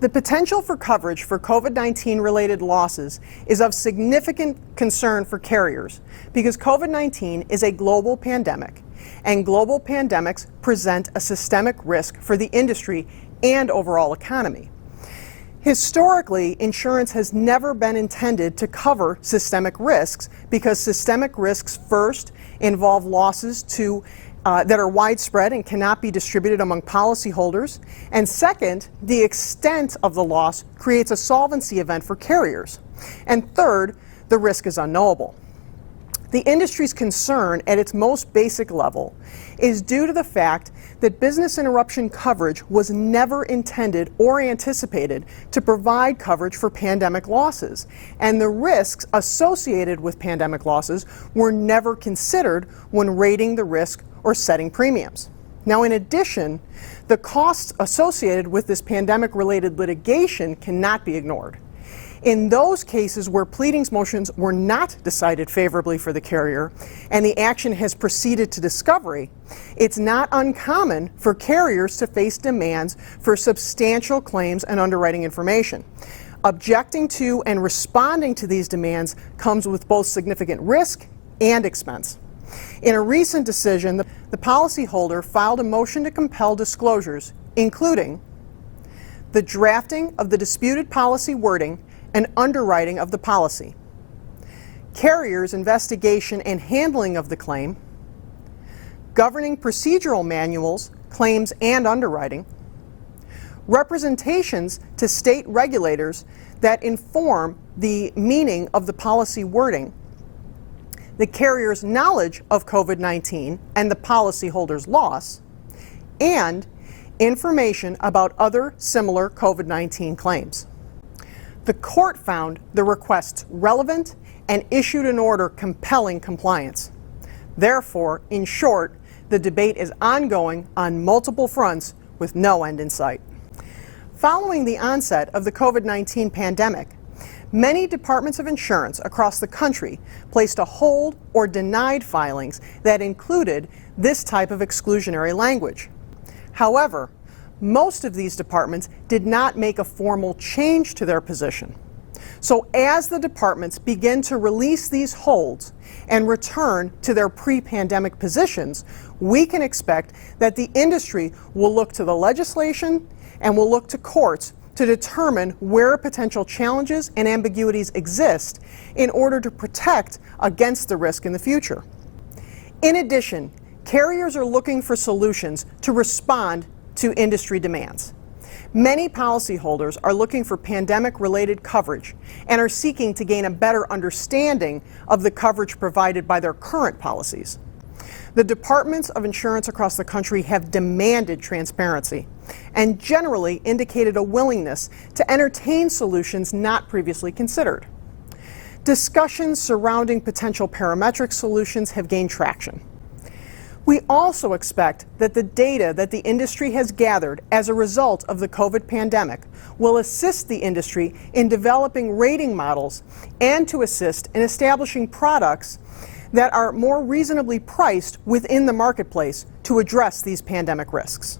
The potential for coverage for COVID-19 related losses is of significant concern for carriers because COVID-19 is a global pandemic, and global pandemics present a systemic risk for the industry and overall economy. Historically, insurance has never been intended to cover systemic risks because systemic risks first involve losses that are widespread and cannot be distributed among policyholders, and second, the extent of the loss creates a solvency event for carriers, and third, the risk is unknowable. The industry's concern at its most basic level is due to the fact that business interruption coverage was never intended or anticipated to provide coverage for pandemic losses, and the risks associated with pandemic losses were never considered when rating the risk or setting premiums. Now, in addition, the costs associated with this pandemic-related litigation cannot be ignored. In those cases where pleadings motions were not decided favorably for the carrier and the action has proceeded to discovery, it's not uncommon for carriers to face demands for substantial claims and underwriting information. Objecting to and responding to these demands comes with both significant risk and expense. In a recent decision, the policyholder filed a motion to compel disclosures, including the drafting of the disputed policy wording and underwriting of the policy, carrier's investigation and handling of the claim, governing procedural manuals, claims, and underwriting, representations to state regulators that inform the meaning of the policy wording, the carrier's knowledge of COVID-19 and the policyholder's loss, and information about other similar COVID-19 claims. The court found the requests relevant and issued an order compelling compliance. Therefore, in short, the debate is ongoing on multiple fronts with no end in sight. Following the onset of the COVID-19 pandemic, many departments of insurance across the country placed a hold or denied filings that included this type of exclusionary language. However, most of these departments did not make a formal change to their position. So as the departments begin to release these holds and return to their pre-pandemic positions, we can expect that the industry will look to the legislation and will look to courts to determine where potential challenges and ambiguities exist in order to protect against the risk in the future. In addition, carriers are looking for solutions to respond to industry demands. Many policyholders are looking for pandemic-related coverage and are seeking to gain a better understanding of the coverage provided by their current policies. The departments of insurance across the country have demanded transparency and generally indicated a willingness to entertain solutions not previously considered. Discussions surrounding potential parametric solutions have gained traction. We also expect that the data that the industry has gathered as a result of the COVID pandemic will assist the industry in developing rating models and to assist in establishing products that are more reasonably priced within the marketplace to address these pandemic risks.